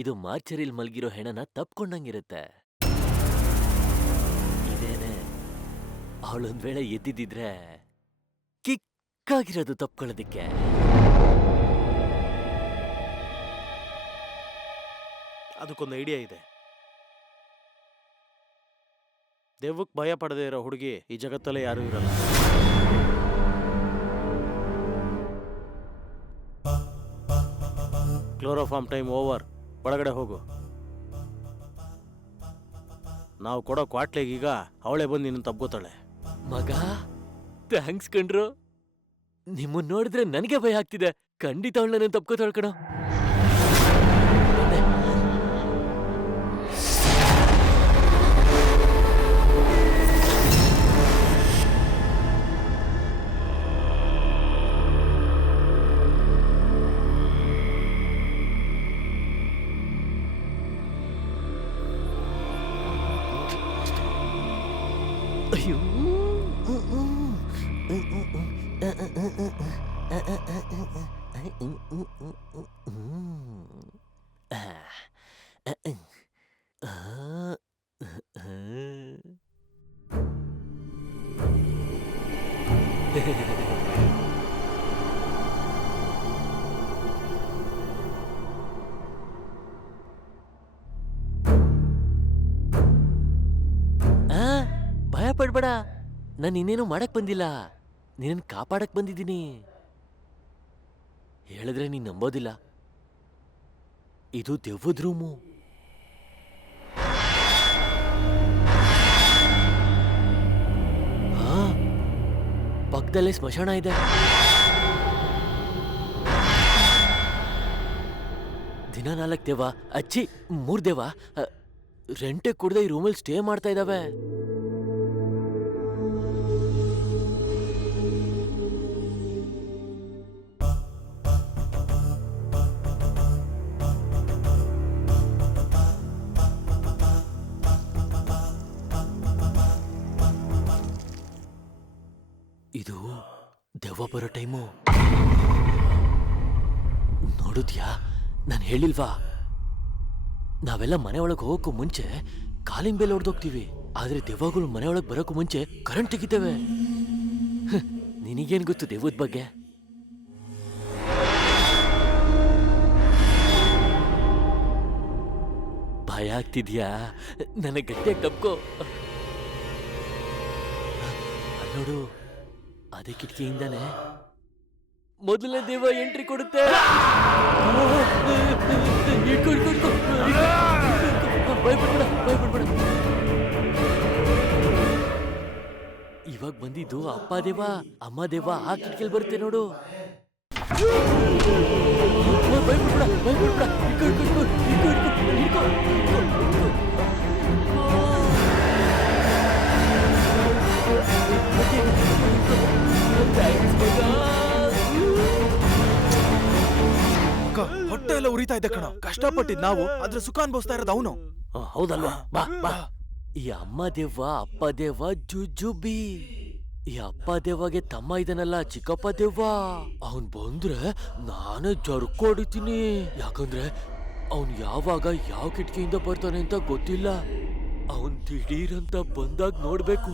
ಇದು ಮಾರ್ಚರಿಲ್ ಮಲ್ಗಿರೋ ಹೆಣನ ತಪ್ಕೊಂಡಂಗಿರುತ್ತೆ. ಇದೇನೆ ಅವಳೊಂದ್ ವೇಳೆ ಎದ್ದಿದ್ರೆ ಕಿಕ್ಕಾಗಿರೋದು ತಪ್ಕೊಳ್ಳೋದಿಕ್ಕೆ. ಅದಕ್ಕೊಂದು ಐಡಿಯಾ ಇದೆ. ದೆವ್ವಕ್ಕೆ ಭಯ ಪಡದೇ ಇರೋ ಹುಡುಗಿ ಈ ಜಗತ್ತಲ್ಲೇ ಯಾರೂ ಇರಲ್ಲ. Chloroform time over. ಒಳಗಡೆ ಹೋಗು. ನಾವು ಕೊಡೋ ಕ್ವಾಟ್ಲೆಗೀಗ ಅವಳೇ ಬಂದು ನಿನ್ನ ತಬ್ಗೋತಾಳೆ. ಮಗ, ಥ್ಯಾಂಕ್ಸ್ ಕಣ್ರು. ನಿಮ್ಮನ್ನ ನೋಡಿದ್ರೆ ನನಗೆ ಭಯ ಆಗ್ತಿದೆ. ಖಂಡಿತ ಅವಳು ನನ್ನ ತಪ್ಕೋತಾಳ್ ಕಣೋ. ಅಯ್ಯೋ, ಭಯ ಪಡ್ಬೇಡ. ನಾನು ಇನ್ನೇನು ಮಾಡಕ್ ಬಂದಿಲ್ಲ, ನಿನ್ನ ಕಾಪಾಡಕ್ ಬಂದಿದ್ದೀನಿ. ಹೇಳಿದ್ರೆ ನೀನ್ ನಂಬೋದಿಲ್ಲ, ಇದು ದೆವ್ವದ ರೂಮು. ಪಕ್ಕದಲ್ಲೇ ಸ್ಮಶಾನ ಇದೆ. ದಿನ 4 ದೇವ, ಅಚ್ಚಿ 3 ದೇವ ರೆಂಟೆ ಕುಡ್ದೆ ಈ ರೂಮಲ್ಲಿ ಸ್ಟೇ ಮಾಡ್ತಾ ಇದ್ದಾವೆ. ಇದು ದೆವ್ವ ಬರೋ ಟೈಮು. ನೋಡುದ್ಯಾ, ನಾನು ಹೇಳಿಲ್ವಾ, ನಾವೆಲ್ಲ ಮನೆ ಒಳಗೆ ಹೋಗೋಕ್ಕೂ ಮುಂಚೆ ಕಾಲಿನ ಬೆಲೆ ಹೊಡೆದೋಗ್ತೀವಿ. ಆದ್ರೆ ದೆವ್ವಗಳು ಮನೆ ಒಳಗೆ ಬರೋಕ್ಕೂ ಮುಂಚೆ ಕರೆಂಟ್ ತೆಗಿತೇವೆ. ನಿನಗೇನು ಗೊತ್ತು ದೆವ್ವದ ಬಗ್ಗೆ? ಭಯ ಆಗ್ತಿದ್ಯಾ? ನನಗೆ ಗಟ್ಟಿಯಾಗಿ ತಪ್ಕೋ. ನೋಡು, ಅದೇ ಕಿಟಕಿಯಿಂದಾನೆ ಮೊದಲನೇ ದೇವ ಎಂಟ್ರಿ ಕೊಡುತ್ತೆ. ಇವಾಗ ಬಂದಿದ್ದು ಅಪ್ಪ ದೇವ, ಅಮ್ಮ ದೇವ ಆ ಕಿಟಕಿಯಲ್ಲಿ ಬರುತ್ತೆ ನೋಡು. ಹೊಟ್ಟೆ ಎಲ್ಲ ಉರಿತಾ ಇದೆ ಕಣ. ಕಷ್ಟಪಟ್ಟಿದ್ ನಾವು, ಅದ್ರ ಸುಖ ಅನ್ಭವಿಸ್ತಾ ಇರೋದು ಅವನು. ಹೌದಲ್ವಾ? ಬಾ ಬಾ. ಈ ಅಮ್ಮ ದೇವ್ವ ಅಪ್ಪ ದೇವ್ವ ಜುಜುಬಿ. ಈ ಅಪ್ಪ ದೇವ್ವಗೆ ತಮ್ಮ ಇದನ್ನಲ್ಲ, ಚಿಕ್ಕಪ್ಪ ದೇವ್ವ. ಅವನ್ ಬಂದ್ರೆ ನಾನೇ ಜರ್ಕೊಡಿತೀನಿ. ಯಾಕಂದ್ರೆ ಅವನ್ ಯಾವಾಗ ಯಾವ ಕಿಟಕಿಯಿಂದ ಬರ್ತಾನೆ ಅಂತ ಗೊತ್ತಿಲ್ಲ. ಅವನ್ ದಿಢೀರಂತ ಬಂದಾಗ ನೋಡ್ಬೇಕು.